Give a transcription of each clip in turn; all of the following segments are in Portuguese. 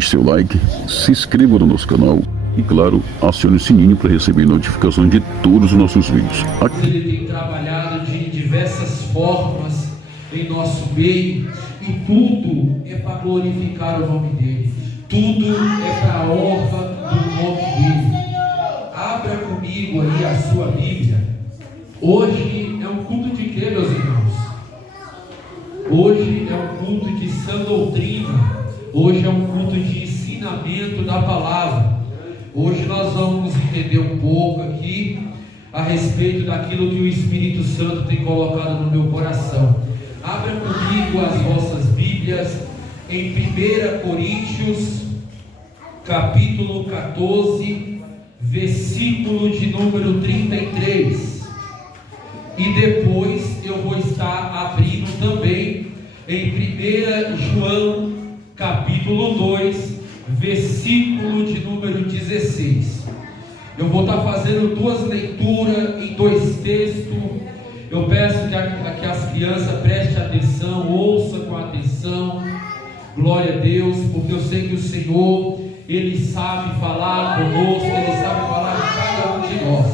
deixe seu like, se inscreva no nosso canal e, claro, acione o sininho para receber notificações de todos os nossos vídeos. Ele tem trabalhado de diversas formas em nosso meio e tudo é para glorificar o nome dele. Tudo é para a honra do nome dele. Abra comigo aí a sua Bíblia. Hoje é um culto de quê, meus irmãos? Hoje é um culto de sã doutrina. Hoje é um culto de ensinamento da palavra. Hoje nós vamos entender um pouco aqui a respeito daquilo que o Espírito Santo tem colocado no meu coração. Abra comigo as vossas Bíblias em 1 Coríntios, capítulo 14, versículo de número 33. E depois eu vou estar abrindo também em 1 João, capítulo 2, versículo de número 16. Eu vou estar fazendo duas leituras em dois textos. Eu peço que as crianças prestem atenção, ouçam com atenção. Glória a Deus, porque eu sei que o Senhor, Ele sabe falar conosco, Ele sabe falar com cada um de nós.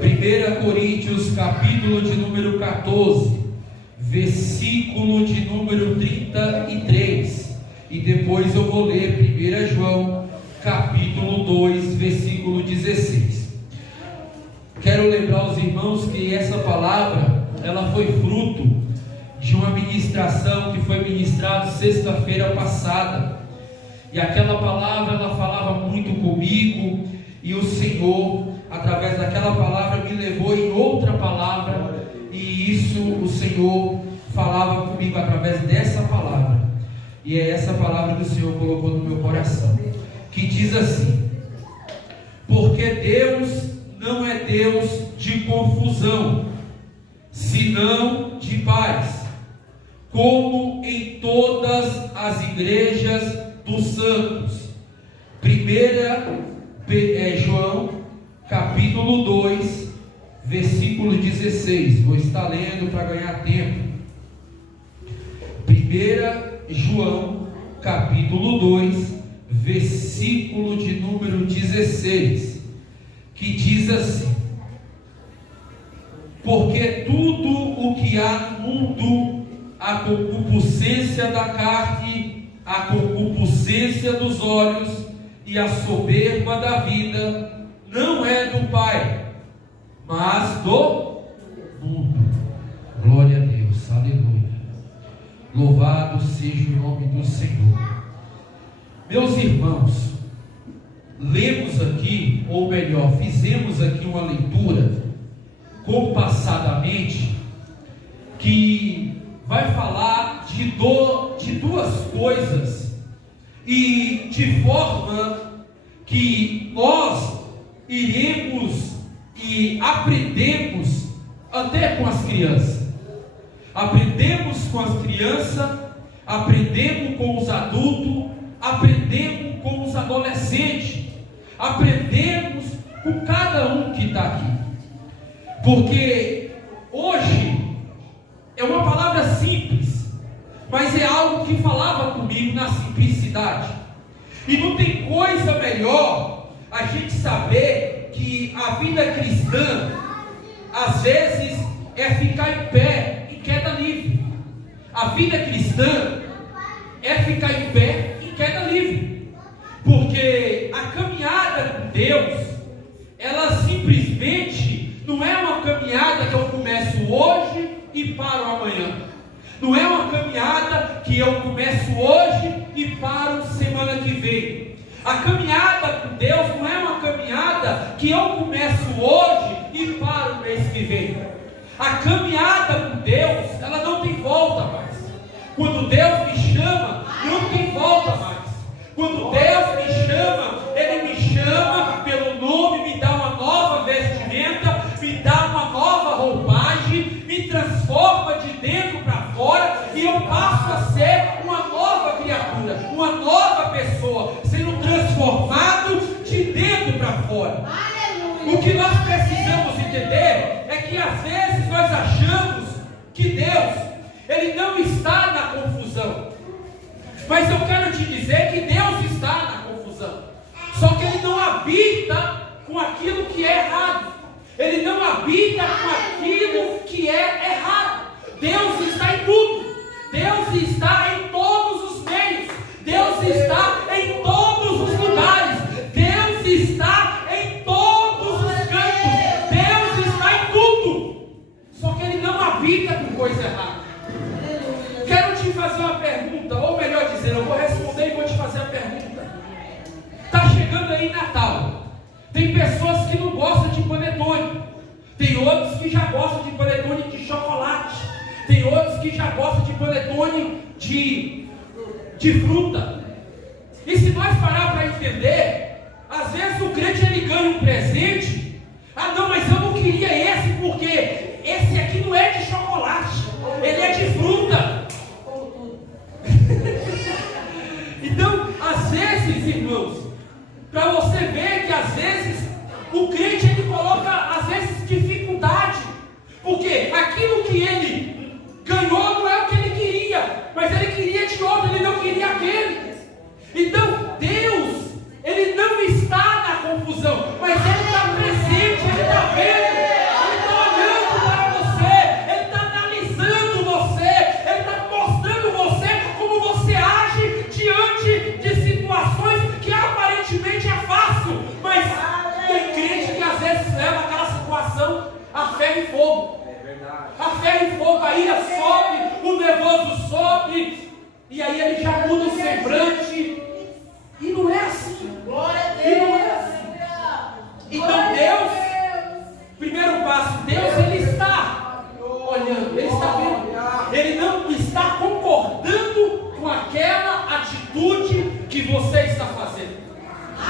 1 Coríntios, capítulo de número 14, versículo de número 33. E depois eu vou ler 1 João, capítulo 2, versículo 16. Quero lembrar os irmãos que essa palavra, ela foi fruto de uma ministração que foi ministrada sexta-feira passada. E aquela palavra, ela falava muito comigo, e o Senhor, através daquela palavra, me levou em outra palavra, e isso o Senhor falava comigo através dessa palavra. E é essa palavra que o Senhor colocou no meu coração, que diz assim: porque Deus não é Deus de confusão, senão de paz, como em todas as igrejas dos santos. 1 João, capítulo 2, versículo 16. Vou estar lendo para ganhar tempo. 1 João, capítulo 2, versículo de número 16, que diz assim: porque tudo o que há no mundo, a concupiscência da carne, a concupiscência dos olhos e a soberba da vida, não é do Pai, mas do mundo. Glória a Deus, aleluia. Louvado seja o nome do Senhor. Meus irmãos, lemos aqui, ou melhor, fizemos aqui uma leitura compassadamente, que vai falar de duas coisas, e de forma que nós iremos e aprendemos até com as crianças. Aprendemos com as crianças, aprendemos com os adultos, aprendemos com os adolescentes, aprendemos com cada um que está aqui. Porque hoje é uma palavra simples, mas é algo que falava comigo na simplicidade. E não tem coisa melhor a gente saber que a vida cristã, às vezes, é ficar em pé em queda livre. A vida cristã é ficar em pé em queda livre, porque a caminhada com Deus, ela simplesmente não é uma caminhada que eu começo hoje e paro amanhã. Não é uma caminhada que eu começo hoje e paro semana que vem. A caminhada com Deus não é uma caminhada que eu começo hoje e paro mês que vem. A caminhada com Deus, ela não tem volta mais. Quando Deus me chama, não tem volta mais. Quando Deus me chama, Ele me chama pelo nome, me dá uma nova vestimenta, me dá uma nova roupagem, me transforma de dentro para fora, e eu passo a ser uma nova criatura, uma nova pessoa, sendo transformado de dentro para fora. O que nós precisamos entender é que às vezes nós achamos que Deus, Ele não está na confusão. Mas eu quero te dizer que Deus está na confusão. Só que Ele não habita com aquilo que é errado. Ele não habita com aquilo que é errado. Deus está em tudo. Deus está em todos os meios. Deus está em todos os lugares. Deus está em todos os campos. Deus está em tudo. Só que Ele não habita com coisa errada. Quero te fazer uma pergunta, ou melhor dizer, eu vou responder e vou te fazer a pergunta. Está chegando aí Natal. Tem pessoas que não gostam de panetone. Tem outros que já gostam de panetone de chocolate. Tem outros que já gostam de panetone de fruta. E se nós parar para entender, às vezes o crente ele ganha um presente. Ah não, mas eu não queria esse porque esse aqui não é de chocolate, ele é de fruta. Então, às vezes, irmãos, para você ver que às vezes o crente ele coloca às vezes dificuldade, porque aquilo que ele ganhou não é o que ele queria, mas ele queria de outro, ele não queria aquele. Então Deus, Ele não está na confusão, mas Ele está presente, Ele está vendo, Ele está olhando para você, Ele está analisando você, Ele está mostrando você como você age diante de situações que aparentemente é fácil, mas tem crente que às vezes leva aquela situação a ferro e fogo. A ferro e fogo, a ira sobe, o nervoso sobe, e aí ele já muda o semblante. E não é assim. E não é assim. Então Deus, primeiro passo, Deus ele está olhando, Ele está vendo. Ele não está concordando com aquela atitude que você está fazendo.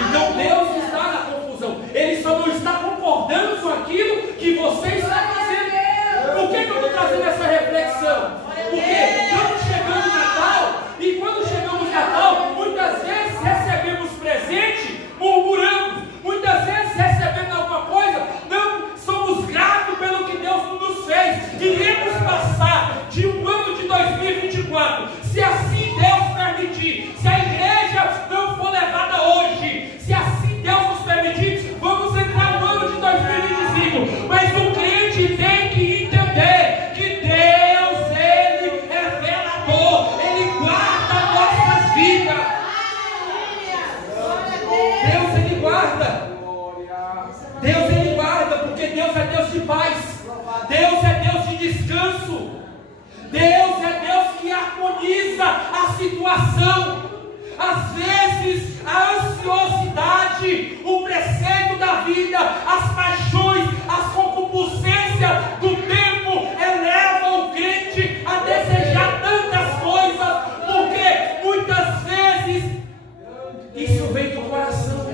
Então Deus está na confusão. Ele só não está concordando com aquilo que você está fazendo. Por que eu estou trazendo essa reflexão? Porque estamos chegando no Natal, e quando chegamos no Natal, muitas vezes recebemos presente, murmuramos, muitas vezes recebendo alguma coisa, não somos gratos pelo que Deus nos fez. Iremos passar de um ano de 2024, se assim Deus permitir, se a igreja não for levada hoje, se assim Deus nos permitir, vamos entrar no ano de 2025, mas o crente tem que entender que Deus, Ele é velador, Ele guarda nossas vidas. Deus, Ele guarda. Deus, Ele guarda, porque Deus é Deus de paz. Deus é Deus de descanso. Deus é Deus que harmoniza a situação. Às vezes a ansiosidade, o preceito da vida, as paixões, as concupiscências do tempo elevam o crente a desejar tantas coisas, porque muitas vezes isso vem do coração.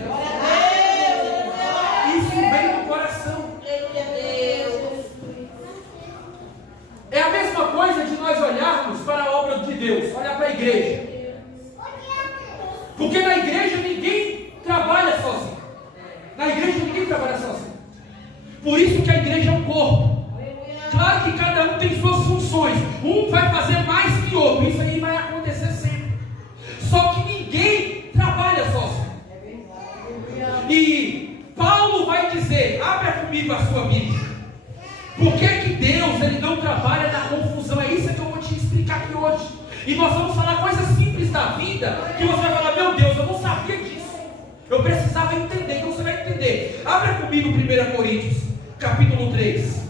Isso vem do coração. É a mesma coisa de nós olharmos para a obra de Deus, olhar para a igreja. Porque na igreja ninguém trabalha sozinho. Na igreja ninguém trabalha sozinho. Por isso que a igreja é um corpo. Claro que cada um tem suas funções. Um vai fazer mais que outro. Isso aí vai acontecer sempre. Só que ninguém trabalha sozinho. E Paulo vai dizer, abra comigo a sua Bíblia. Por que Deus ele não trabalha na confusão? É isso que eu vou te explicar aqui hoje. E nós vamos falar coisas simples da vida, que você vai falar, meu Deus, eu não sabia disso. Eu precisava entender, então você vai entender. Abra comigo 1 Coríntios, capítulo 3.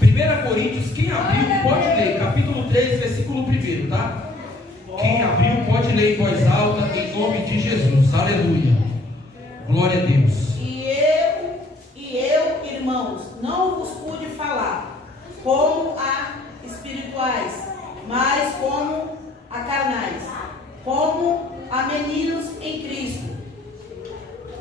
1 Coríntios, quem abriu pode ler, capítulo 3, versículo 1, tá? Quem abriu pode ler em voz alta, em nome de Jesus. Aleluia. Glória a Deus. E eu, irmãos, não vos pude falar como a espirituais, mas como a carnais, como a meninos em Cristo.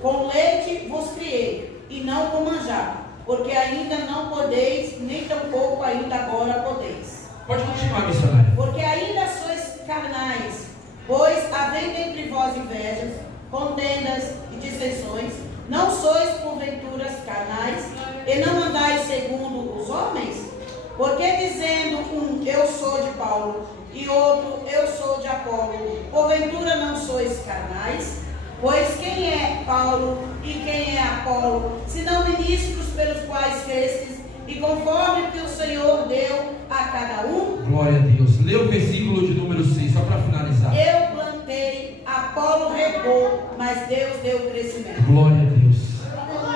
Com leite vos criei, e não com manjar, porque ainda não podeis, nem tampouco ainda agora podeis. Pode continuar, missionário. Porque ainda sois carnais, pois havendo entre vós invejas, contendas e dissensões, não sois porventuras carnais, e não andais segundo os homens? Porque dizendo um, eu sou de Paulo, e outro, eu sou de Apolo. Porventura não sois carnais? Pois quem é Paulo e quem é Apolo, senão ministros pelos quais crestes, e conforme que o Senhor deu a cada um? Glória a Deus. Lê o versículo de número 6, só para finalizar. Eu plantei, Apolo regou, mas Deus deu o crescimento. Glória a Deus.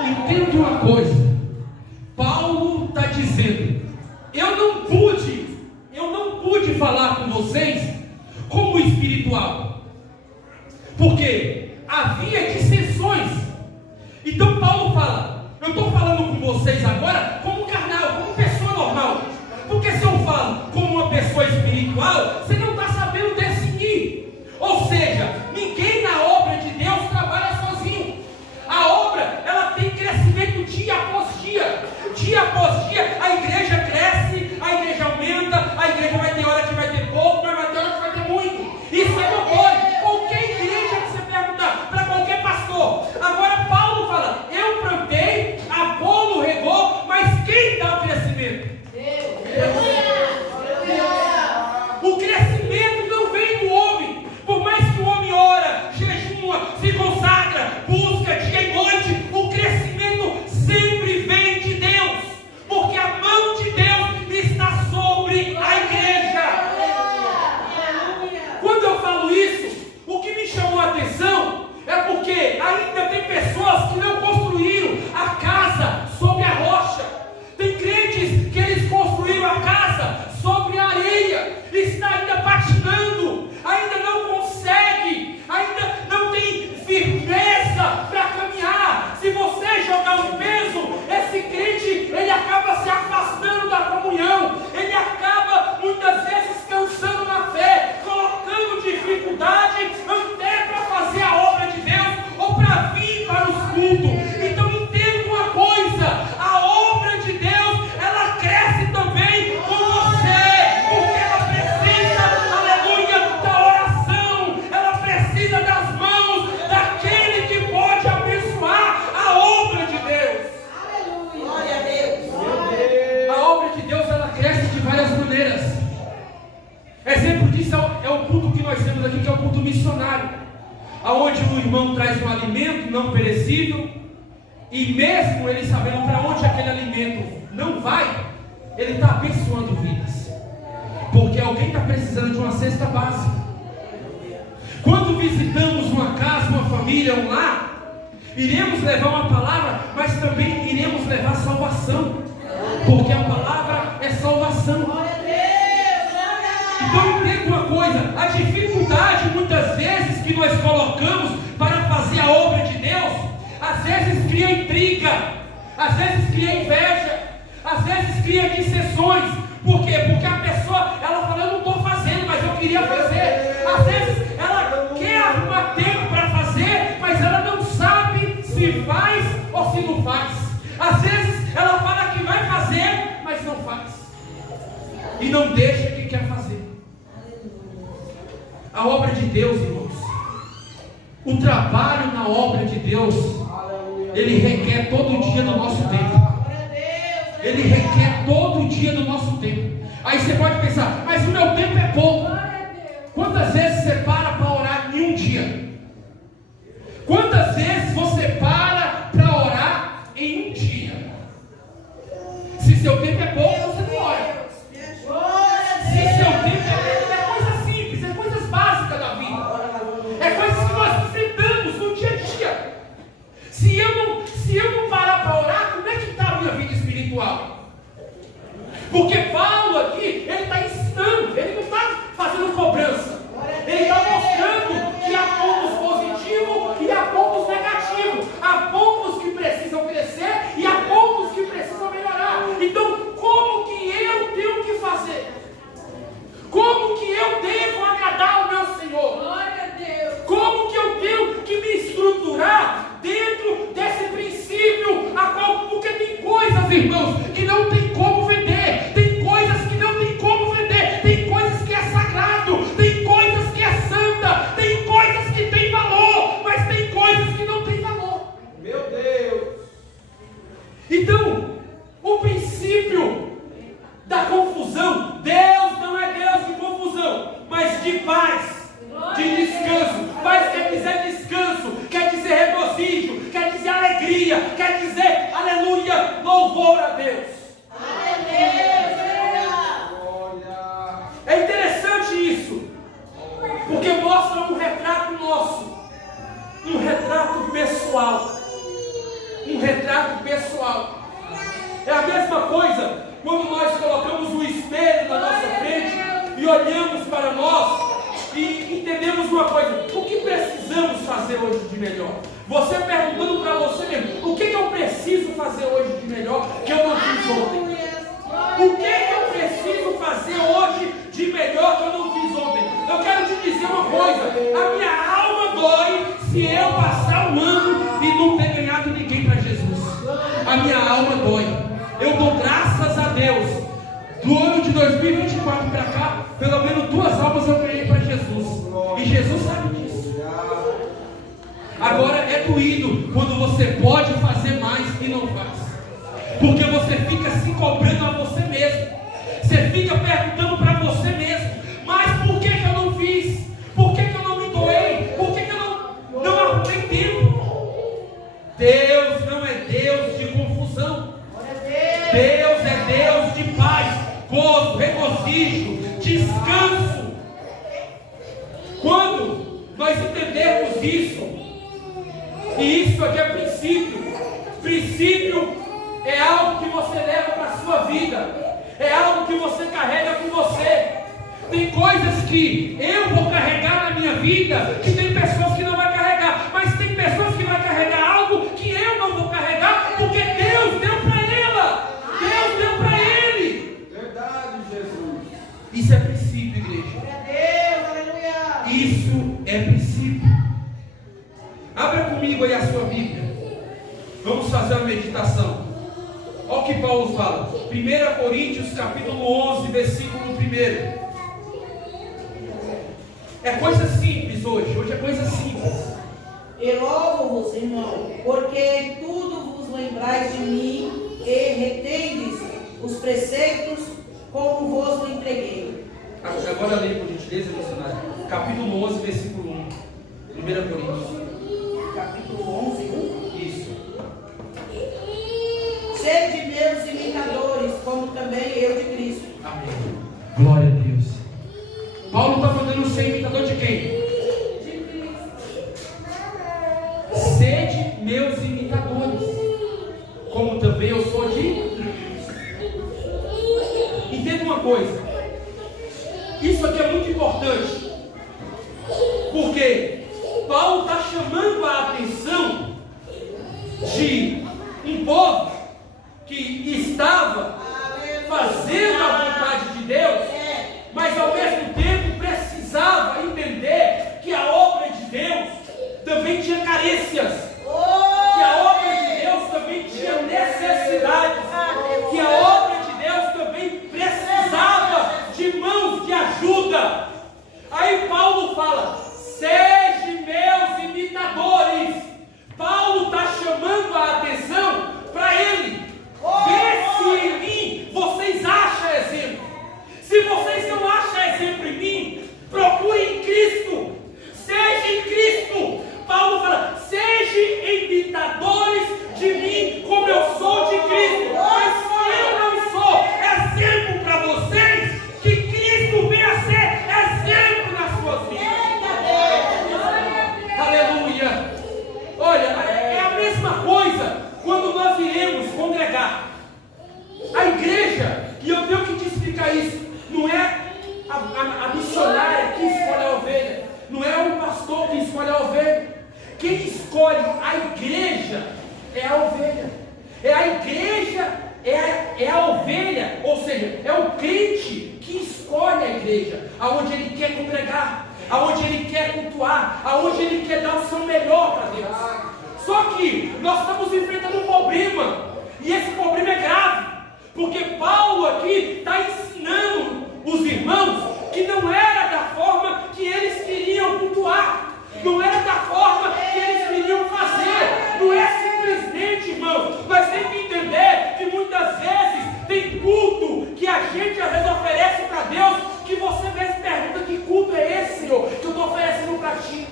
Entenda uma coisa. Paulo está dizendo: eu não pude falar com vocês como espiritual, porque havia dissensões. Então Paulo fala: eu estou falando com vocês agora como carnal, como pessoa normal. Porque se eu falo como uma pessoa espiritual, você não está sabendo discernir. Ou seja, ninguém na obra de Deus trabalha sozinho. A obra, ela tem crescimento dia após dia. Dia após dia, a igreja cresce, a igreja aumenta, a igreja vai ter hora que vai ter pouco, mas vai ter hora que vai ter muito. Isso é notório. Qualquer igreja que você perguntar, para qualquer pastor. Agora Paulo fala: eu plantei, Apolo regou, mas quem dá o crescimento? O crescimento não vem do homem. Por mais que o homem ora, jejua, se consagra, busca dia e noite, o crescimento sempre vem de Deus, porque a mão de Deus está sobre a igreja. Quando eu falo isso, o que me chamou a atenção é porque ainda tem pessoas que não construíram a casa sobre a rocha. Tem crentes que eles construíram a casa sobre a areia, está ainda patinando, ainda não consegue, ainda não tem firmeza para caminhar. Se você jogar um peso, esse crente, ele acaba se afastando da comunhão, ele acaba muitas vezes cansando na fé, colocando dificuldade até para fazer a obra de Deus ou para vir para os cultos. Então entenda uma coisa: a obra de Deus, ela cresce também com você, porque ela precisa, aleluia, da oração, ela precisa das mãos daquele que pode abençoar a obra de Deus. Glória a Deus. A obra de Deus, ela cresce de várias maneiras. Exemplo disso é o culto que nós temos aqui, que é o culto missionário, aonde o irmão traz um alimento não perecível, e mesmo ele sabendo para onde aquele alimento não vai, ele está abençoando vidas, porque alguém está precisando de uma cesta básica. Quando visitamos uma casa, uma família, um lar, iremos levar uma palavra, mas também iremos levar salvação, porque a palavra é salvação. Então entenda uma coisa: a dificuldade muitas vezes que nós colocamos para fazer a obra de Deus, às vezes cria intriga, às vezes cria inveja, às vezes cria dissensões. Por quê? Porque a pessoa, ela fala: eu não estou fazendo, mas eu queria fazer. Às vezes ela quer arrumar tempo para fazer, mas ela não sabe se faz ou se não faz. Às vezes ela fala que vai fazer, mas não faz, e não deixa quem quer fazer. A obra de Deus, irmãos, o trabalho na obra de Deus, ele requer todo dia do nosso tempo. Ele requer todo dia do nosso tempo. Aí você pode pensar: mas o meu tempo é pouco. Quantas vezes você para orar em um dia? Quantas vezes você para orar em um dia? Se seu tempo é pouco, você não ora. Se seu tempo é coisa simples, é coisas básicas da vida, é coisas que nós enfrentamos no dia a dia. Se eu não parar para orar, como é que está a minha vida espiritual? Porque Paulo aqui, ele está ensinando, ele não está fazendo cobrança, ele está mostrando pessoal. Um retrato pessoal. É a mesma coisa quando nós colocamos o espelho na nossa frente e olhamos para nós e entendemos uma coisa: o que precisamos fazer hoje de melhor? Você perguntando para você mesmo: o que eu preciso fazer hoje de melhor que eu não fiz ontem? O que eu preciso fazer hoje de melhor que eu não fiz ontem? Eu quero te dizer uma coisa: a minha alma dói se eu passar um ano e não ter ganhado ninguém para Jesus. A minha alma dói. Eu dou graças a Deus. Do ano de 2024 para cá, pelo menos 2 almas eu ganhei para Jesus. E Jesus sabe disso. Agora é doído quando você pode fazer mais e não faz. Porque você fica se cobrando a você mesmo. Você fica perguntando para você mesmo: mas por que eu não fiz? Por que eu não me doei? Por que eu não arrumei tempo? Deus não é Deus de confusão. Deus é Deus de paz, gozo, regozijo, descanso. Quando nós entendermos isso, e isso aqui é princípio é algo que você leva para a sua vida, é algo que você carrega com você. Tem coisas que eu vou carregar na minha vida, que tem pessoas que não vão carregar, mas tem pessoas que vão carregar algo que eu não vou carregar, porque Deus deu para ela, Deus deu para ele. Verdade, Jesus. Isso é princípio, igreja. Isso é princípio. Abra comigo aí a sua Bíblia. Vamos fazer uma meditação. Olha o que Paulo fala. 1 Coríntios capítulo 11, versículo 1. É coisa simples hoje. Hoje é coisa simples. E louvo-vos, irmão, porque em tudo vos lembrais de mim e retendes os preceitos como vos entreguei. Agora leia por gentileza, missionário. Capítulo 11, versículo 1. 1 Coríntios. Capítulo 11, 1. Isso. Sede meus imitadores, como também eu de Cristo. Amém. Glória a Deus. Paulo está mandando ser imitador de quem? De Cristo. Sede meus imitadores, como também eu sou de Cristo. Entenda uma coisa. Isso aqui é muito importante. Porque Paulo está chamando a atenção de um povo que estava fazendo a vontade de Deus, mas ao mesmo tempo precisava entender que a obra de Deus também tinha carências, que a obra de Deus também tinha necessidades, que a obra de Deus também precisava de mãos de ajuda. Aí Paulo fala: sede meus imitadores. Paulo está chamando a atenção para ele. Vê se em mim vocês acham exemplo. Se vocês não acham exemplo em mim, procure em Cristo. Seja em Cristo. Paulo fala: sejam imitadores de mim, como eu sou de Cristo. Mas se eu não sou exemplo para vocês, que Cristo venha ser exemplo nas suas vidas. Aleluia. Olha, é a mesma coisa quando nós iremos congregar. A igreja, e eu tenho que te explicar isso, não é a missionária que escolhe a ovelha, não é o pastor que escolhe a ovelha. Quem escolhe a igreja é a ovelha. É a igreja, é a ovelha, ou seja, é o crente que escolhe a igreja, aonde ele quer congregar, aonde ele quer cultuar, aonde ele quer dar o seu melhor para Deus. Só que nós estamos enfrentando um problema, e esse problema é grave, porque Paulo aqui está ensinando os irmãos que não era da forma que eles queriam cultuar, não era da forma que eles queriam fazer. Não é simplesmente, irmão, nós temos que entender que muitas vezes tem culto que a gente às vezes oferece para Deus, que você mesmo pergunta: que culto é esse, Senhor, que eu estou oferecendo para ti?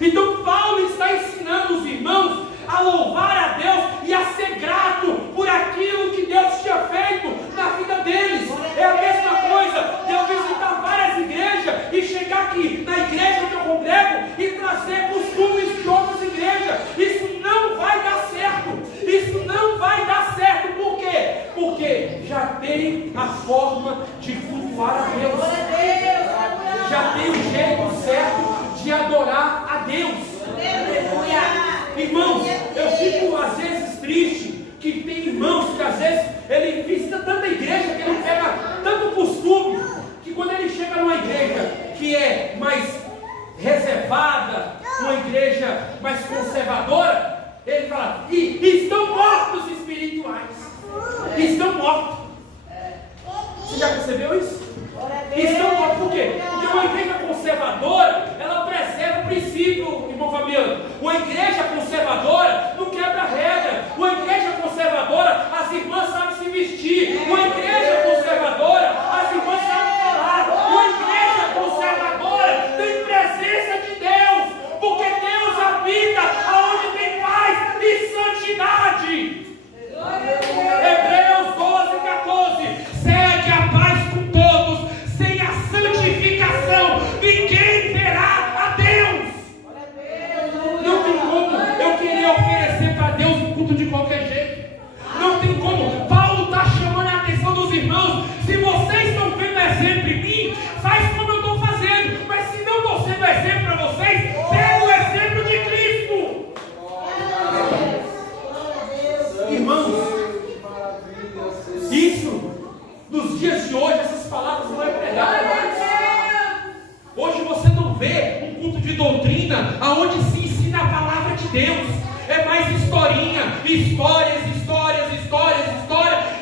Então Paulo está ensinando os irmãos a louvar a Deus e a ser grato por aquilo que Deus tinha feito na vida deles. É a mesma coisa de eu visitar várias igrejas e chegar aqui na igreja que eu congrego e trazer costumes de outras igrejas. triste que tem irmãos que às vezes ele visita tanta igreja que ele pega tanto costume, que quando ele chega numa igreja que é mais reservada, uma igreja mais conservadora, ele fala, e estão mortos espirituais. Estão mortos. Você já percebeu isso? Estão mortos. Por quê? Porque uma igreja conservadora, ela preserva o princípio, irmão Fabiano. Uma igreja conservadora não quebra regra. Uma igreja conservadora, as irmãs sabem se vestir. Uma igreja conservadora, as irmãs sabem falar. Uma igreja conservadora tem presença de Deus, porque Deus habita aonde tem paz e santidade. Hebreus 12:14. Segue a paz com todos, sem a santificação ninguém verá a Deus. Não tem como eu querer oferecer para Deus um culto de qualquer jeito. Não tem como. Paulo está chamando a atenção dos irmãos. Se vocês estão vendo exemplo em mim, faz como eu estou fazendo. Mas se não estou sendo exemplo para vocês, pega o exemplo de Cristo. Irmãos, isso, nos dias de hoje, essas palavras não é pregada mais. Hoje você não vê um culto de doutrina aonde se ensina a palavra de Deus. É mais historinha, histórias,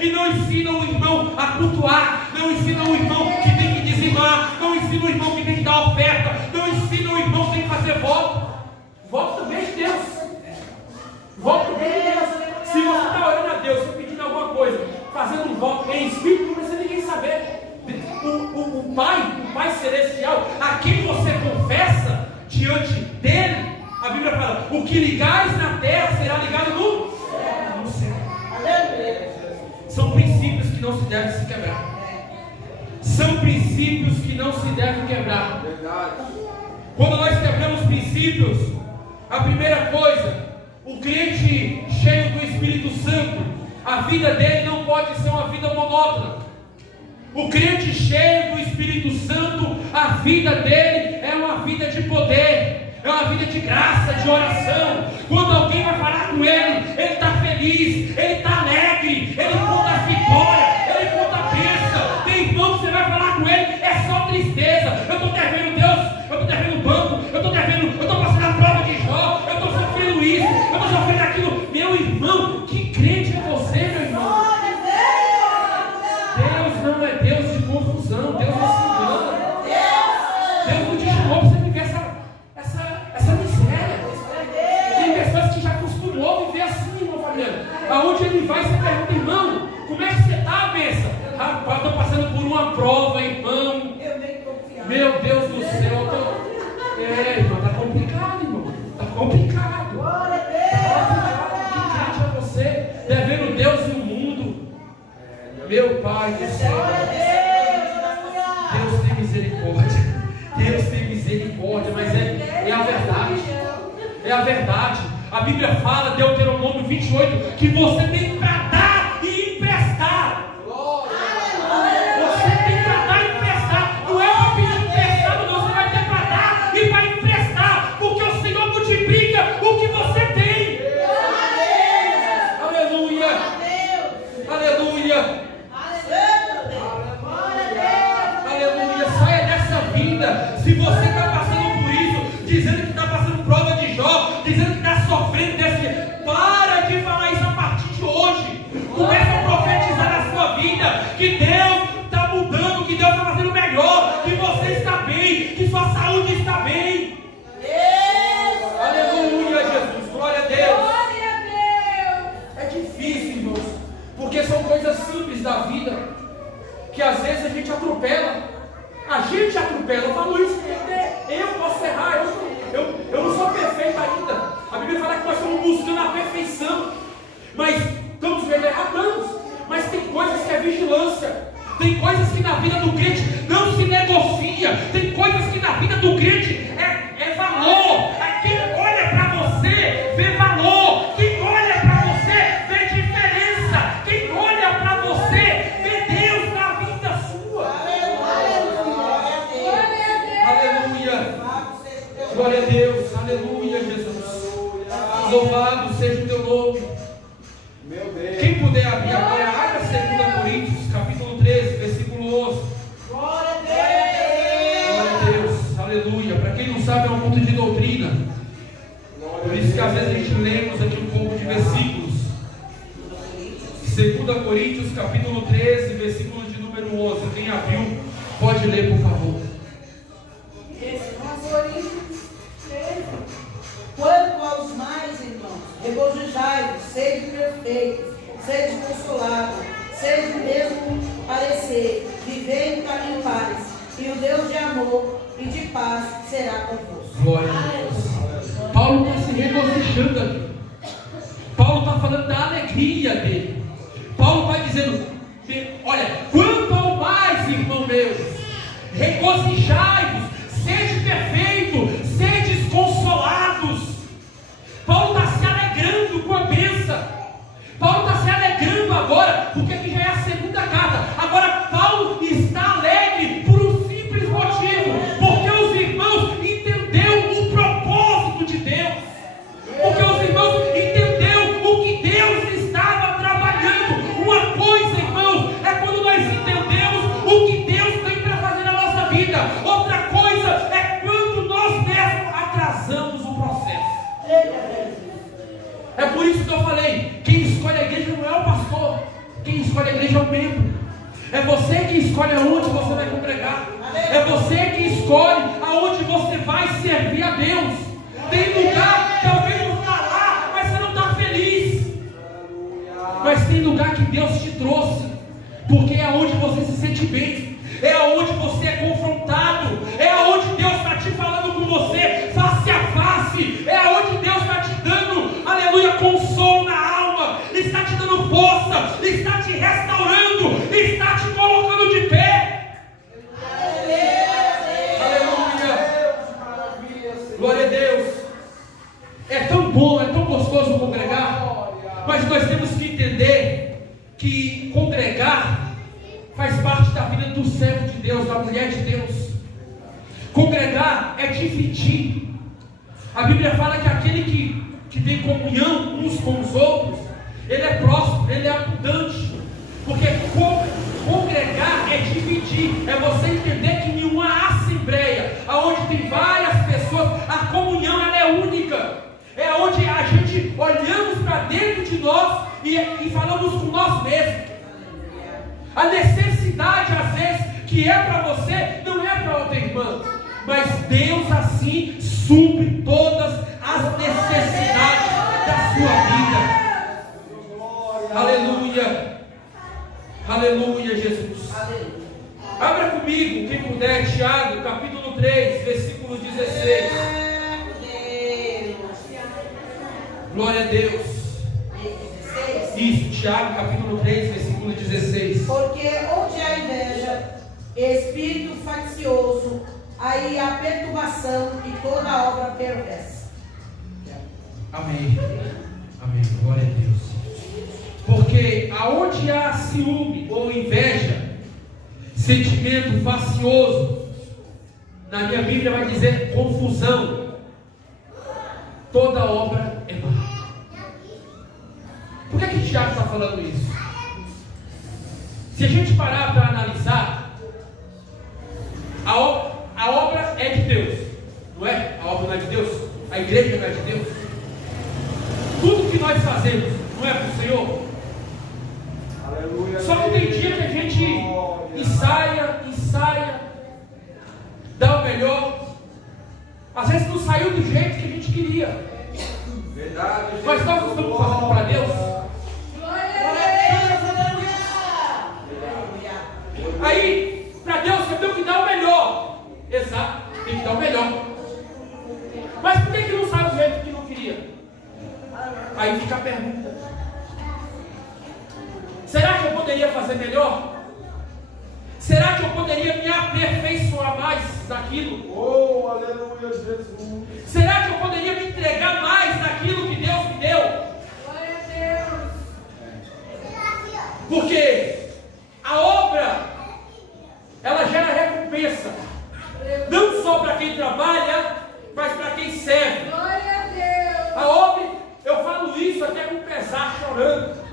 e não ensina o irmão a cultuar, não ensina o irmão que tem que dizimar, não ensina o irmão que tem que dar oferta, não ensina o irmão que tem que fazer voto. Voto também é de Deus. Voto também é de Deus. Se você está orando a Deus, você pedindo alguma coisa, fazendo um voto em espírito, não precisa ninguém saber. O Pai Celestial, a quem você confessa diante dele, a Bíblia fala, o que ligares na terra será ligado no céu. São princípios que não se devem se quebrar. São princípios que não se devem quebrar. Quando nós quebramos princípios, a primeira coisa, o crente cheio do Espírito Santo, a vida dele não pode ser uma vida monótona. O crente cheio do Espírito Santo, a vida dele é uma vida de poder, é uma vida de graça, de oração. Quando alguém vai falar com ele está feliz, ele está alegre, ele conta a vitória, ele conta a bênção. Tem irmão que você vai falar com ele, é só tristeza. Eu estou devendo Deus, eu estou devendo banco, eu estou passando a prova de Jó, eu estou sofrendo isso, eu estou sofrendo aquilo. Meu irmão, que crente é você, meu irmão? Deus não é Deus de confusão, Deus não se engana. Deus não te chamou para você viver essa miséria. Tem pessoas que já acostumou a viver assim, irmão Fabiano. Aonde ele vai, você pergunta, irmão, como é que você está, benção? Rapaz, estou passando por uma prova, irmão. Meu Deus do céu, irmão, está complicado, irmão. Está complicado. Que crente é você? Devendo Deus e o mundo. Meu Pai do céu. Deus tem misericórdia. Deus tem misericórdia, mas é a verdade. É a verdade. A Bíblia fala, Deuteronômio 28, que você tem para dar e emprestar. Você tem para dar e emprestar. Não é uma vida emprestada, não. Você vai ter para dar e para emprestar, porque o Senhor multiplica o que você tem. Aleluia. Aleluia. Aleluia. Saia dessa vida. Se você está passando por isso, dizendo que está passando prova de Jó, dizendo que está sofrendo para de falar isso a partir de hoje. Começa a profetizar na sua vida que Deus está mudando, que Deus está fazendo melhor, que você está bem, que sua saúde está bem. Aleluia, Jesus. Glória a Deus. É difícil, irmãos, porque são coisas simples da vida que às vezes a gente atropela. A gente atropela. Eu falo isso porque eu posso errar. Eu não sou perfeito ainda. A Bíblia fala que nós estamos buscando a perfeição. Mas estamos vendo erramos. Mas tem coisas que é vigilância. Tem coisas que na vida do crente não se negocia. Tem coisas que na vida do crente é valor. Quem olha para você vê valor. Quem olha para você vê diferença. Quem olha para você vê Deus na vida sua. Aleluia. Glória a Deus. Aleluia, Jesus. Louvado seja o teu nome. Quem puder abrir agora, abra 2 Coríntios, capítulo 13, versículo 11. Glória a Glória a Deus, aleluia. Para quem não sabe, é um culto de doutrina. Por isso que às vezes a gente lemos aqui um pouco de versículos. 2 Coríntios, capítulo 13, versículo de número 11. Quem abriu, pode ler, por favor. Quanto aos mais, irmãos, regozijai-vos, sede perfeitos, sede consolados, sede do mesmo parecer, vivendo para em paz, e o Deus de amor e de paz será convosco. Glória a Deus. Paulo está se regozijando aqui. Paulo está falando da alegria dele. Paulo está dizendo: olha, quanto ao mais, irmão meus, regozijai-vos, sede perfeito, sedes consolados. Paulo está se alegrando com a bênção. Paulo está se alegrando agora, porque aqui já é a segunda carta. Agora Paulo está alegre por um simples motivo, porque os irmãos entenderam o propósito de Deus, porque os irmãos entenderam o que Deus estava trabalhando. Uma coisa, irmãos, é quando nós entendemos o que Deus tem para fazer na nossa vida. Outra coisa é quando nós mesmos atrasamos o processo. É por isso que eu falei, quem escolhe a igreja não é o pastor, quem escolhe a igreja é o membro. É você que escolhe aonde você vai congregar, é você que escolhe aonde você vai servir a Deus. Tem lugar, talvez você está lá, mas você não está feliz, mas tem lugar que Deus te trouxe, porque é onde você se sente bem, é aonde você é confrontado, é aonde Deus está te falando com você face a face, é aonde Deus está te dando, aleluia, consolo na alma, está te dando força, está te restaurando, está te colocando de pé. Aleluia, glória a Deus. É tão bom, é tão gostoso congregar, mas nós temos que entender que congregar faz parte da vida do servo de Deus, da mulher de Deus. Congregar é dividir. A Bíblia fala que aquele que tem comunhão uns com os outros, ele é próximo, ele é abundante. Porque congregar é dividir, é você entender que em uma assembleia, onde tem várias pessoas, a comunhão ela é única. É onde a gente olhamos para dentro de nós e falamos com nós mesmos. A necessidade, às vezes, que é para você, não é para outra irmã. Mas Deus assim supre todas as necessidades da sua vida. Aleluia. Aleluia, Jesus. Abra comigo, quem puder, Tiago, capítulo 3, versículo 16. Glória a Deus. Isso, Tiago, capítulo 3, versículo 16. Porque onde há inveja, espírito faccioso, aí há perturbação e toda obra perversa. Amém. Amém. Glória a Deus. Porque aonde há ciúme ou inveja, sentimento faccioso, na minha Bíblia vai dizer confusão, toda obra é má. Por que Tiago está falando isso? Se a gente parar para analisar, a obra é de Deus, não é? A obra não é de Deus? A igreja não é de Deus? Tudo que nós fazemos não é para o Senhor? Aleluia. Só que tem dia que a gente ensaia, dá o melhor, às vezes não saiu do jeito que a gente queria. Verdade. Mas nós estamos fazendo para Deus. Aí, para Deus, você tem que dar o melhor. Exato, tem que dar o melhor. Mas por que não sai do jeito que não queria? Aí fica a pergunta: será que eu poderia fazer melhor? Será que eu poderia me aperfeiçoar mais naquilo? Oh, aleluia, Jesus. Será que eu poderia me entregar mais naquilo que Deus me deu? Glória a Deus. Porque a obra, ela gera recompensa, não só para quem trabalha, mas para quem serve. Glória a Deus. A obra, eu falo isso até com pesar, chorando.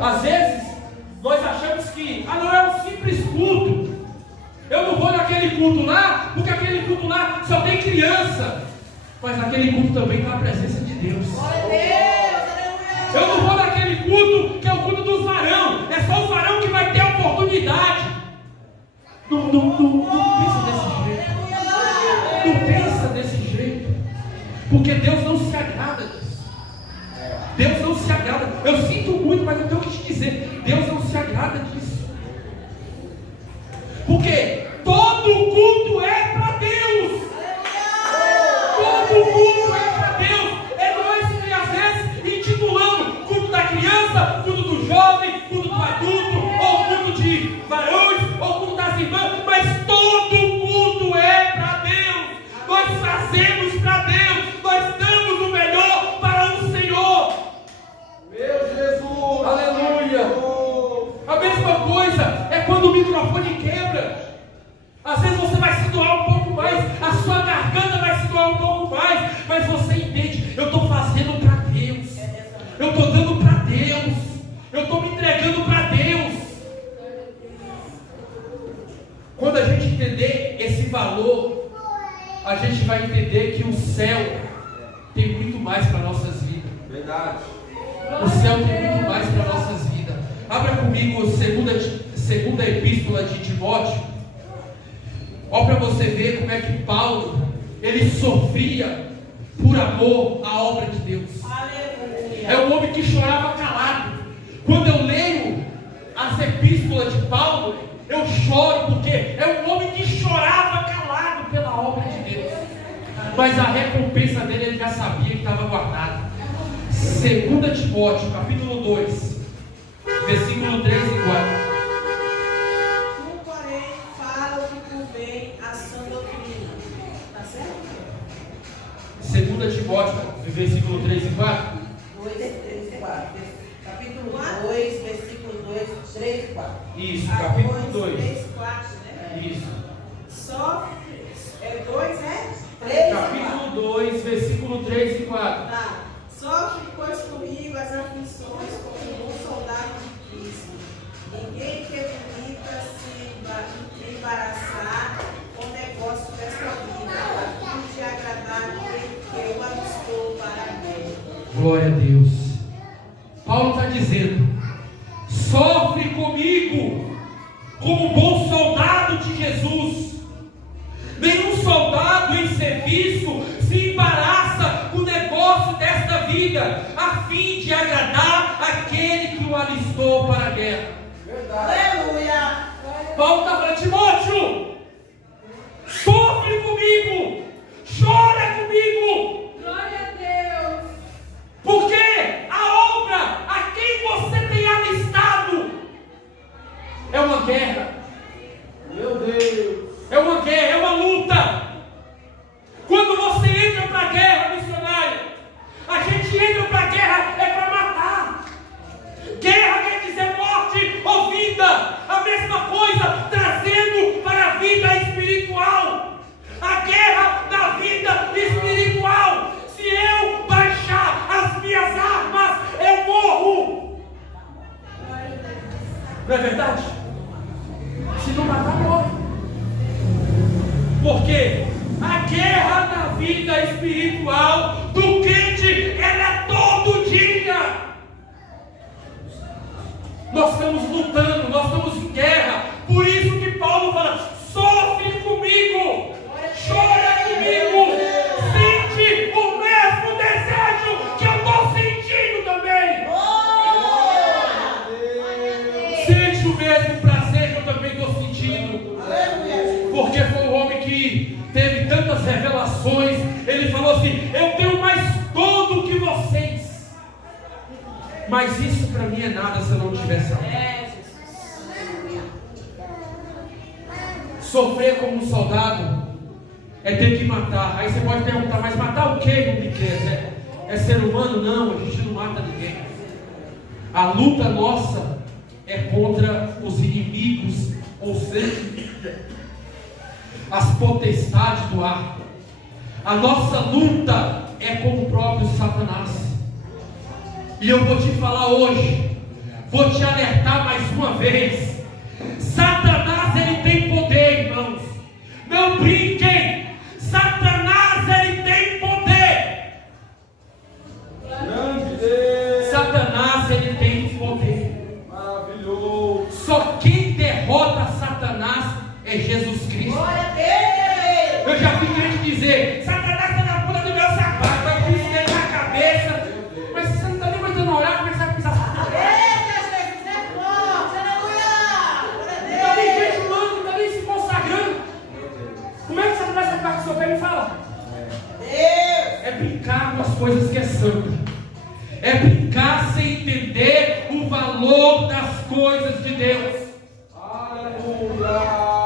Às vezes, nós achamos que, não, é um simples culto. Eu não vou naquele culto lá, porque aquele culto lá só tem criança. Mas naquele culto também está a presença de Deus. Eu não vou naquele culto que é o culto dos varão. É só o varão que vai ter a oportunidade. Não pensa desse jeito. Não pensa desse jeito. Porque Deus não se agrada disso. Deus não se agrada. Eu sinto muito, mas eu tenho que te dizer, Deus não se agrada disso. Porque todo culto é para Deus. Todo culto é para Deus. É nós que às vezes intitulamos culto da criança, culto do jovem, culto do adulto, ou culto de varões, ou culto das irmãs, mas todo culto é para Deus. Nós fazemos para Deus, nós damos o melhor para o Senhor. Meu Jesus! Aleluia! A mesma coisa é quando o microfone quebra. Às vezes você vai se doar um pouco mais, a sua garganta vai se doar um pouco mais, mas você entende, eu estou fazendo para Deus, eu estou dando para Deus, eu estou me entregando para Deus. Quando a gente entender esse valor, a gente vai entender que o céu tem muito mais para nossas vidas. Verdade. O céu tem muito mais para nossas vidas. Abra comigo a segunda epístola de Timóteo. Olha para você ver como é que Paulo, ele sofria por amor à obra de Deus. Aleluia. É um homem que chorava calado. Quando eu leio as epístolas de Paulo, eu choro porque é um homem que chorava calado pela obra de Deus. Mas a recompensa dele ele já sabia que estava guardada. 2 Timóteo, capítulo 2, versículo 3 e 4. Segunda Timóteo, versículo 3 e 4. 2, 3 e 4. Capítulo 2, versículo 2, 3 e 4. Isso, capítulo 2. 3 e 4, né? Isso. Só é 2, né? 3 Capítulo 2, versículo 3 e 4. Tá. Sofre, pois, comigo as aflições como um bom soldado de Cristo. Ninguém que permita se embaraçar com o negócio desta vida, a fim de agradar aquele que o alistou para mim. Glória a Deus. Paulo está dizendo: sofre comigo como bom soldado de Jesus. Nenhum soldado em serviço se embaraça com o negócio desta vida, a fim de agradar aquele que o alistou para a guerra. Aleluia. Paulo está falando: Timóteo, sofre comigo, chora comigo. Glória a Deus. Porque a obra a quem você tem alistado é uma guerra. Meu Deus! É uma guerra, é uma luta. Quando você entra para a guerra, missionário, a gente entra para a guerra é para matar. Guerra quer dizer morte ou vida. A mesma coisa, trazendo para a vida espiritual. A guerra da vida espiritual. Se eu baixar as minhas armas, eu morro. Não é verdade? Se não matar, morre. Porque a guerra da vida espiritual do crente, ela é todo dia. Nós estamos lutando, nós estamos em guerra. Por isso que Paulo fala: sofre comigo, chora comigo, sente o mesmo desejo que eu estou sentindo também. Sente o mesmo prazer que eu também estou sentindo. Porque foi um homem que teve tantas revelações. Ele falou assim: eu tenho mais todo que vocês, mas isso para mim é nada se eu não tivesse amor. Sofrer como um soldado é ter que matar. Aí você pode perguntar: mas matar o quê, Miqueias? É ser humano? Não, a gente não mata ninguém. A luta nossa é contra os inimigos, ou seja, as potestades do ar. A nossa luta é com o próprio Satanás. E eu vou te falar hoje: vou te alertar mais uma vez. Satanás, ele tem poder, irmãos. Não brinquem. Satanás, ele tem poder. Satanás, ele tem poder. Maravilhoso. Só quem derrota Satanás é Jesus Cristo. Glória a Deus. Eu já vi gente dizer: Satanás está na ponta do meu sapato, vai pisar na cabeça. Mas você não está nem aguentando orar, como é que você vai pisar Satanás? Eita, Jesus é forte. Aleluia. Glória a Não está nem Deus. jejuando, não está nem se consagrando. Como é que Satanás vai ficar com o seu pé? Me fala. Deus. É brincar com as coisas que é santo. É brincar sem entender o valor das coisas de Deus. Aleluia.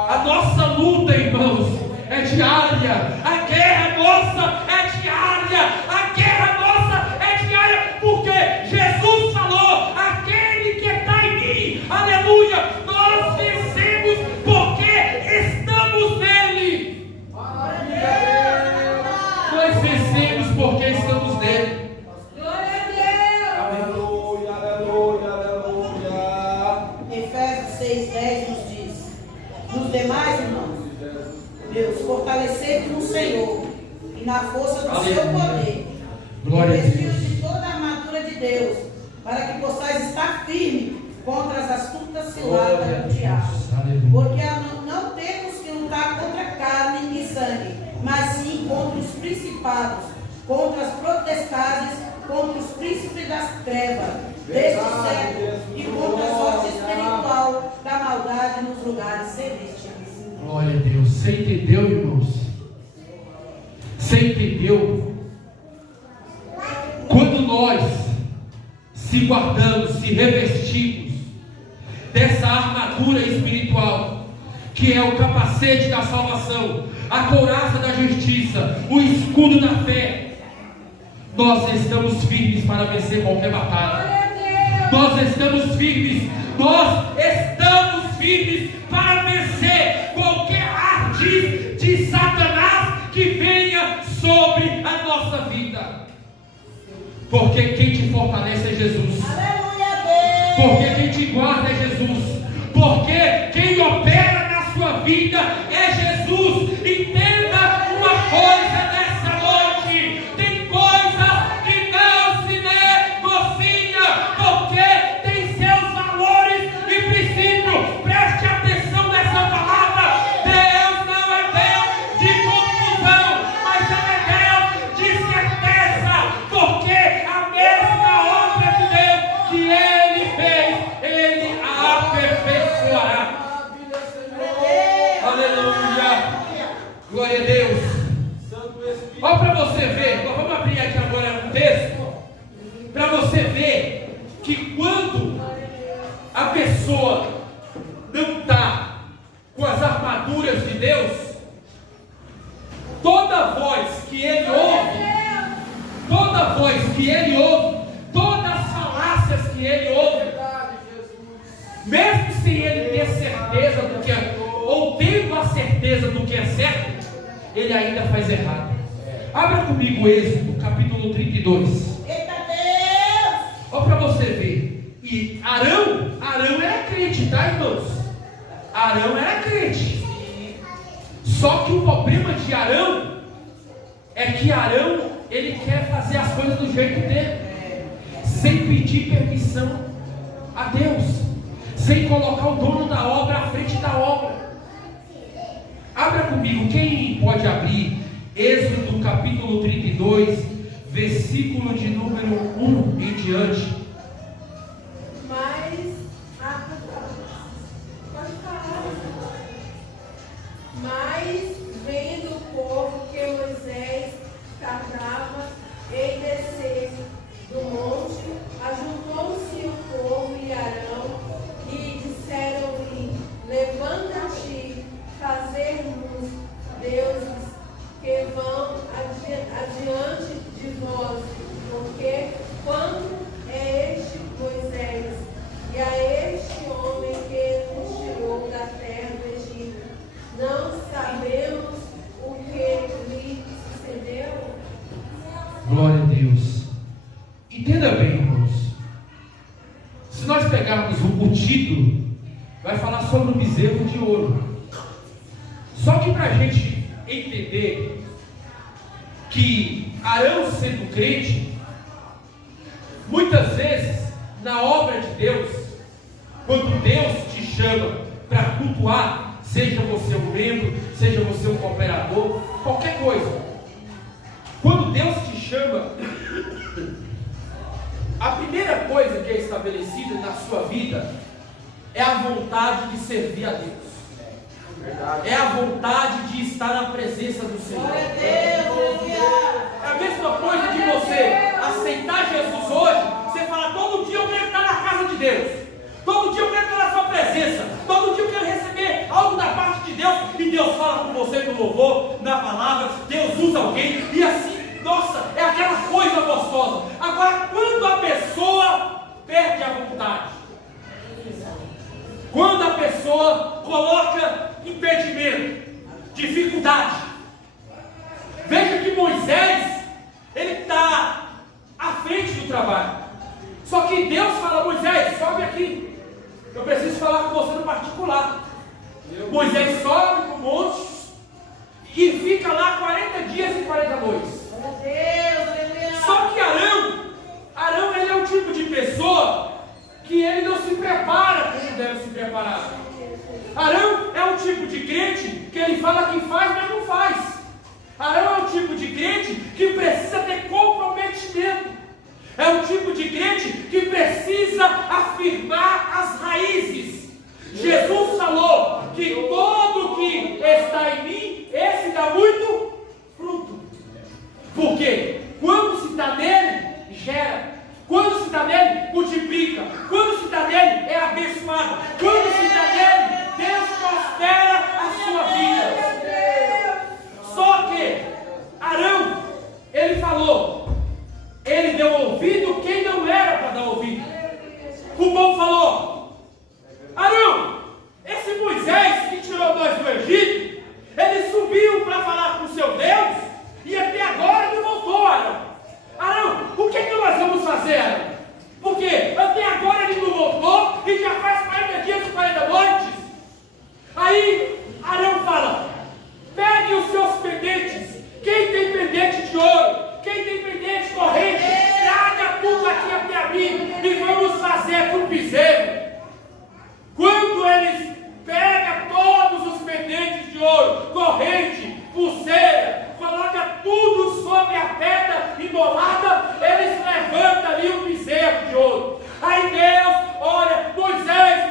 A nossa luta, irmãos, é diária. A guerra nossa é diária. A guerra nossa é diária. Porque Jesus falou: aquele que está em mim, aleluia, nós vencemos porque estamos nele. Nós vencemos porque estamos nele. Aleluia, aleluia, aleluia. Efésios 6:10 nos diz: nos demais, irmãos, Deus, fortalecei-vos no Senhor e na força do seu poder. Glória a E vestiu Deus. de toda a armadura de Deus, para que possais estar firme contra as astutas ciladas do diabo. Aleluia. Porque não temos que lutar contra carne e sangue, mas sim contra os principados, contra as potestades, contra os príncipes das trevas deste século e contra a sorte espiritual da maldade nos lugares celestes. Glória a Deus. Você entendeu, irmãos? Você entendeu? Quando nós se guardamos, se revestimos dessa armadura espiritual, que é o capacete da salvação, a couraça da justiça, o escudo da fé, nós estamos firmes para vencer qualquer batalha. Nós estamos firmes para vencer qualquer ardid de Satanás que venha sobre a nossa vida. Porque quem te fortalece é Jesus. Aleluia, Deus! Porque quem te guarda é Jesus. Porque quem opera na sua vida é Jesus. Entenda uma coisa nessa noite: tem coisas que não se negocia, porque tem seus valores e princípios. Preste atenção nessa palavra. Deus não é Deus de confusão, mas Ele é Deus de certeza. Porque a mesma obra de Deus que Ele fez, Ele a aperfeiçoará. Aleluia. Glória a Deus. Olha para você ver. Nós vamos abrir aqui agora um texto para você ver que quando a pessoa não está com as armaduras de Deus, toda voz que ele ouve, todas as falácias que ele ouve, mesmo sem ele ter certeza do que é, ou tendo a certeza do que é certo, ele ainda faz errado. Abra comigo Êxodo, capítulo 32. Eita Deus! Olha para você ver. E Arão era crente, tá, irmãos? Arão era crente. Só que o problema de Arão é que Arão, ele quer fazer as coisas do jeito dele, sem pedir permissão a Deus, sem colocar o dono da obra à frente da obra. Abra comigo, quem pode abrir Êxodo capítulo 32, versículo de número 1 em diante. Mas vendo o povo que Moisés tardava em descer do monte, ajuntou-se o povo e Arão e disseram-lhe: levanta-te, fazermos deuses que vão adiante de nós, porque quando é este Moisés e a este homem que nos tirou da terra do Egito, não sabemos o que lhe sucedeu? Glória a Deus. Entenda bem, irmãos. Se nós pegarmos o título vai falar sobre o bezerro de ouro. Só que para a gente entender que Arão sendo crente, muitas vezes na obra de Deus, quando Deus te chama para cultuar, seja você um membro, seja você um cooperador, qualquer coisa, quando Deus te chama, a primeira coisa que é estabelecida na sua vida é a vontade de servir a Deus. É a vontade de estar na presença do Senhor. É a mesma coisa de você aceitar Jesus hoje. Você fala, todo dia eu quero estar na casa de Deus, todo dia eu quero estar na sua presença, todo dia eu quero receber algo da parte de Deus. E Deus fala com você no louvor, na palavra, Deus usa alguém, e assim, nossa, é aquela coisa gostosa. Agora, quando a pessoa perde a vontade, quando a pessoa coloca impedimento, dificuldade, veja que Moisés, ele está à frente do trabalho. Só que Deus fala, Moisés, sobe aqui, eu preciso falar com você no particular. Moisés sobe para o monte e fica lá 40 dias e 40 noites. Só que Arão ele é um tipo de pessoa que ele não se prepara como deve se preparar. Arão é um tipo de crente que ele fala que faz, mas não faz. Arão é um tipo de crente que precisa ter comprometimento. É um tipo de crente que precisa afirmar as raízes. Jesus falou que todo que está em mim, esse dá muito fruto. Por quê? Quando se está nele, gera. Quando se está nele, multiplica. Quando se está nele, é abençoado. Quando se está nele, Deus prospera a sua vida. Só que Arão, ele falou, ele deu ouvido quem não era para dar ouvido. O povo falou, Arão, esse Moisés que tirou nós do Egito, ele subiu para falar com o seu Deus e até agora não voltou, Arão. Arão, o que nós vamos fazer, Arão? Porque até agora ele não voltou e já faz 40 dias e 40 noites. Aí Arão fala, pegue os seus pendentes, quem tem pendente de ouro, quem tem pendente de corrente, traga tudo aqui até a mim e vamos fazer com o bezerro. Quando eles pegam todos os pendentes de ouro, corrente, pulseira, coloca tudo sobre a pedra imolada, eles levantam ali um bezerro de ouro. Aí Deus, olha, Moisés,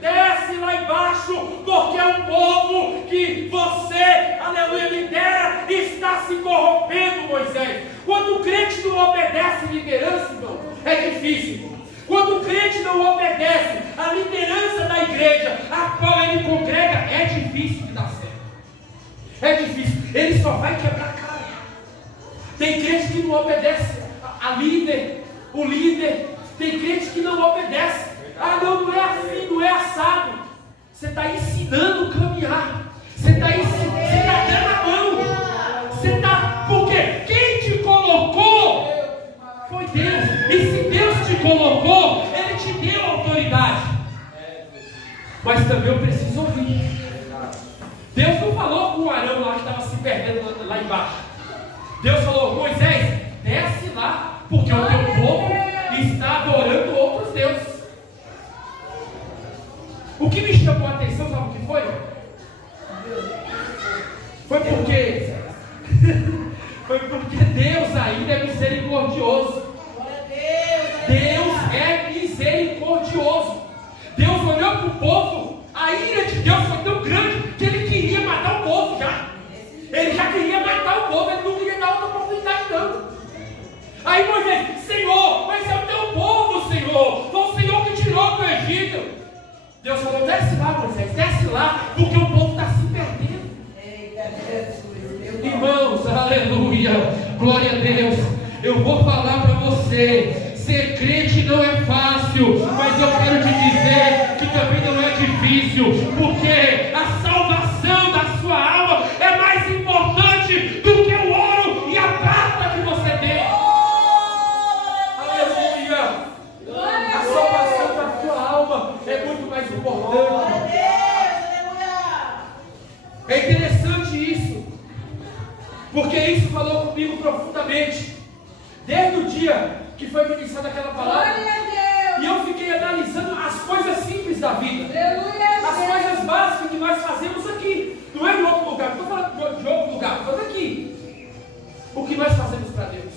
desce lá embaixo, porque é um povo que você, aleluia, lidera e está se corrompendo, Moisés. Quando o crente não obedece liderança, irmão, é difícil. Quando o crente não obedece a liderança da igreja a qual ele congrega, é difícil de dar certo. É difícil, ele só vai quebrar a cara. Tem crente que não obedece a líder, o líder. Tem crente que não obedece. Ah, não é assim, não é assado. Você está ensinando a caminhar. Você está dando a mão. Você está, porque quem te colocou foi Deus. E se Deus te colocou, Ele te deu autoridade. Mas também eu preciso ouvir. Deus não falou com o Arão lá que estava se perdendo lá embaixo. Deus falou, Moisés, desce lá, porque o teu povo está adorando outros deuses. O que me chamou a atenção, sabe o que foi? Foi porque Deus ainda é misericordioso. Deus é misericordioso. Deus olhou para o povo, a ira de Deus foi tão grande que ele queria matar o povo já. Ele já queria matar o povo, ele não queria dar outra oportunidade não. Aí Moisés, Senhor, mas é o teu povo, Senhor. Foi o Senhor que tirou do Egito. Deus falou, desce lá, Moisés, desce lá, porque o povo está se perdendo. Irmãos, aleluia, glória a Deus. Eu vou falar para você, ser crente não é fácil, mas eu quero te dizer que também não é difícil, porque a salvação da sua alma é mais importante do que o ouro e a prata que você tem. Aleluia. A salvação da sua alma comigo profundamente, desde o dia que foi ministrada aquela palavra. E eu fiquei analisando as coisas simples da vida, as coisas básicas que nós fazemos aqui. Não é em outro lugar, não estou falando de outro lugar, estou falando aqui. O que nós fazemos para Deus?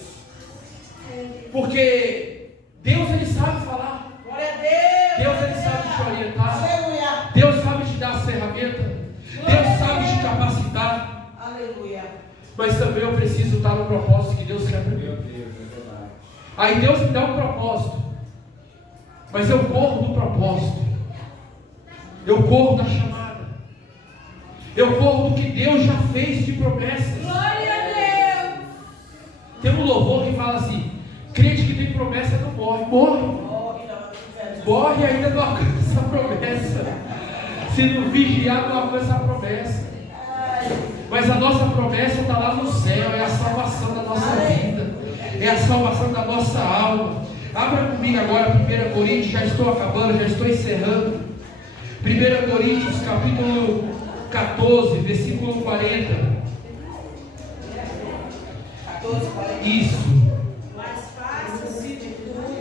Porque Deus, Ele sabe falar. Glória a Deus. Deus, Ele sabe te orientar. Aleluia. Deus sabe te dar as ferramentas. Deus sabe te capacitar. Aleluia. Mas também eu preciso estar no propósito que Deus quer para mim. Aí Deus me dá um propósito, mas eu corro do propósito, eu corro da chamada, eu corro do que Deus já fez de promessas. Glória a Deus. Tem um louvor que fala assim: crente que tem promessa não morre. Morre e ainda não alcança a promessa. Se não vigiar, não alcança a promessa. Mas a nossa promessa está lá no céu, é a salvação da nossa vida, é a salvação da nossa alma. Abra comigo agora 1 Coríntios, já estou acabando, já estou encerrando. 1 Coríntios capítulo 14, versículo 40. 14, 40. Isso. Mas faça-se de tudo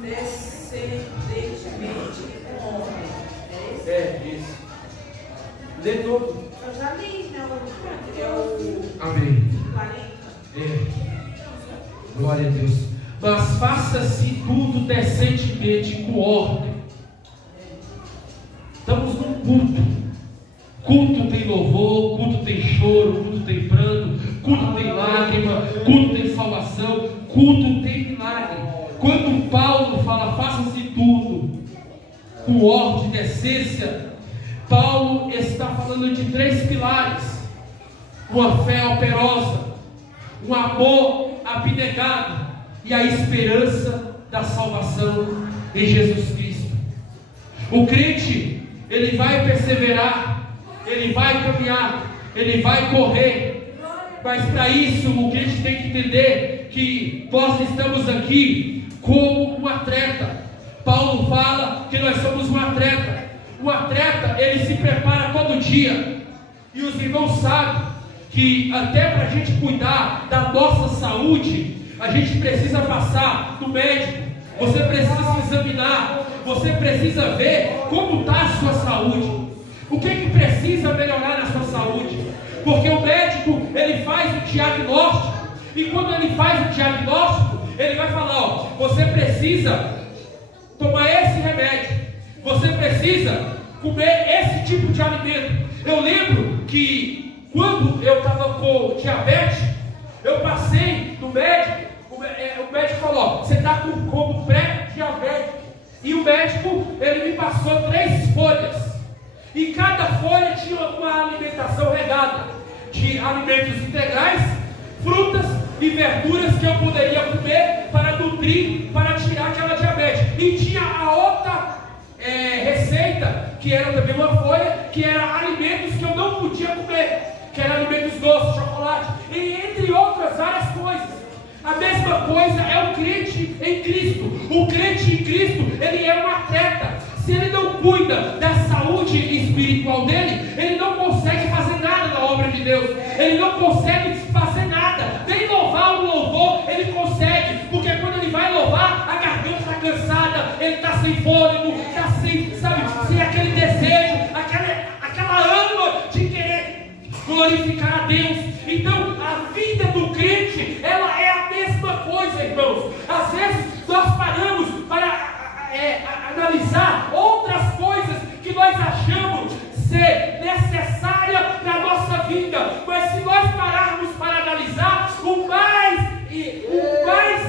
descendentemente com homem. É isso. Lê todo. Eu já li, né? É o Amém. 40. É. Glória a Deus. Mas faça-se tudo decentemente, com ordem. Estamos num culto. Culto tem louvor, culto tem choro, culto tem pranto, culto tem lágrima, culto tem salvação, culto tem milagre. Quando Paulo fala faça-se tudo com ordem, decência, Paulo está falando de 3 pilares: uma fé operosa, um amor abnegado e a esperança da salvação em Jesus Cristo. O crente, ele vai perseverar, ele vai caminhar, ele vai correr, mas para isso o crente tem que entender que nós estamos aqui como um atleta. Paulo fala que nós somos um atleta. O atleta, ele se prepara todo dia, e os irmãos sabem que até para a gente cuidar da nossa saúde, a gente precisa passar no médico. Você precisa se examinar, você precisa ver como está a sua saúde, o que precisa melhorar na sua saúde, porque o médico, ele faz o diagnóstico, e quando ele faz o diagnóstico, ele vai falar: ó, você precisa tomar esse remédio, você precisa comer esse tipo de alimento. Eu lembro que quando eu estava com diabetes, eu passei no médico, o médico falou: ó, você está como pré-diabético. E o médico, ele me passou 3 folhas, e cada folha tinha uma alimentação regada de alimentos integrais, frutas e verduras que eu poderia comer para nutrir, para tirar aquela diabetes. E tinha a outra receita, que era também uma folha, que era alimentos que eu não podia comer, que eram alimentos doces, chocolate, e entre outras várias coisas. A mesma coisa é o crente em Cristo. O crente em Cristo, ele é um atleta. Se ele não cuida da saúde espiritual dele, ele não consegue fazer nada na obra de Deus. Ele não consegue fazer nada. Nem louvar o louvor ele consegue, porque quando ele vai louvar, a garganta está cansada, ele está sem fôlego, está sem, sem aquele desejo, aquela ânima de querer glorificar a Deus. Então a vida do crente, ela é a mesma coisa, irmãos. Às vezes nós paramos para analisar outras coisas que nós achamos ser necessária para a nossa vida, mas se nós pararmos para analisar, o mais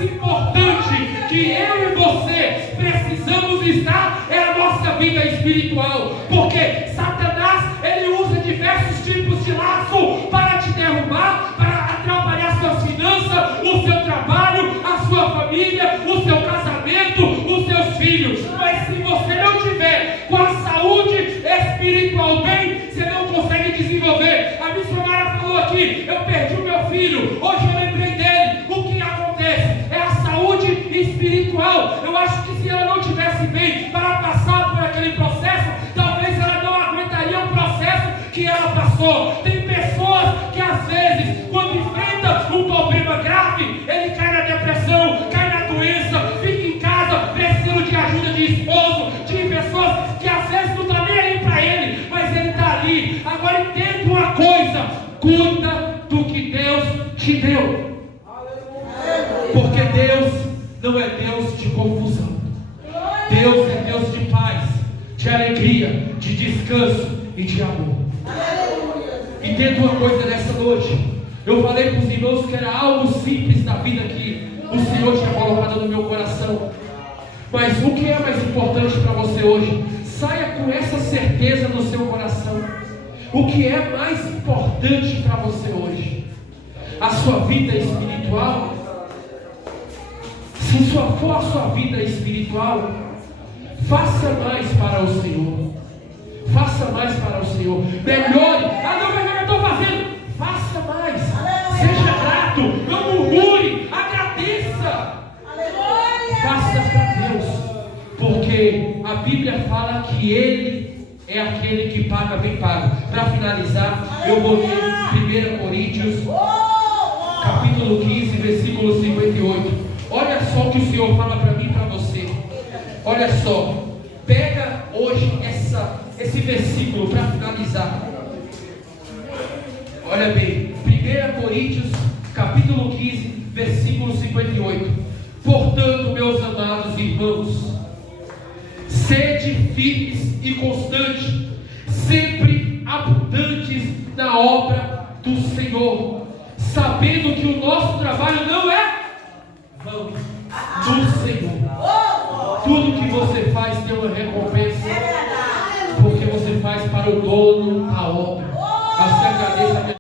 importante que eu e você precisamos estar é a nossa vida espiritual, porque Satanás, ele usa diversos tipos de laço para te derrubar, para atrapalhar suas finanças, o seu trabalho, a sua família, o seu casamento, os seus filhos. Mas se você não tiver com a saúde espiritual bem, você não consegue desenvolver. A missionária falou aqui: eu perdi o meu filho, hoje eu lembrei dele. O que acontece? É a saúde espiritual. Eu acho que se ela não tivesse bem para passar por aquele processo, talvez ela não aguentaria o processo que ela passou. Tem pessoas que às vezes Cuida do que Deus te deu. Porque Deus não é Deus de confusão. Deus é Deus de paz, de alegria, de descanso e de amor. Entenda uma coisa nessa noite. Eu falei para os irmãos que era algo simples na vida que o Senhor tinha colocado no meu coração. Mas o que é mais importante para você hoje? Saia com essa certeza no seu coração. O que é mais importante para você hoje? A sua vida espiritual? Se for a sua vida espiritual, faça mais para o Senhor. Faça mais para o Senhor. Melhore. Não, mas eu estou fazendo. Faça mais. Seja grato. Não murmure. Agradeça. Faça para Deus. Porque a Bíblia fala que Ele é aquele que paga bem pago. Para finalizar, eu vou ler 1 Coríntios, capítulo 15, versículo 58. Olha só o que o Senhor fala para mim e para você. Olha só. Pega hoje esse versículo para finalizar. Olha bem. 1 Coríntios, capítulo 15, versículo 58. Portanto, meus amados irmãos, sede firmes e constantes, sempre abundantes na obra do Senhor, sabendo que o nosso trabalho não é vão do Senhor. Tudo que você faz tem uma recompensa, porque você faz para o dono da obra.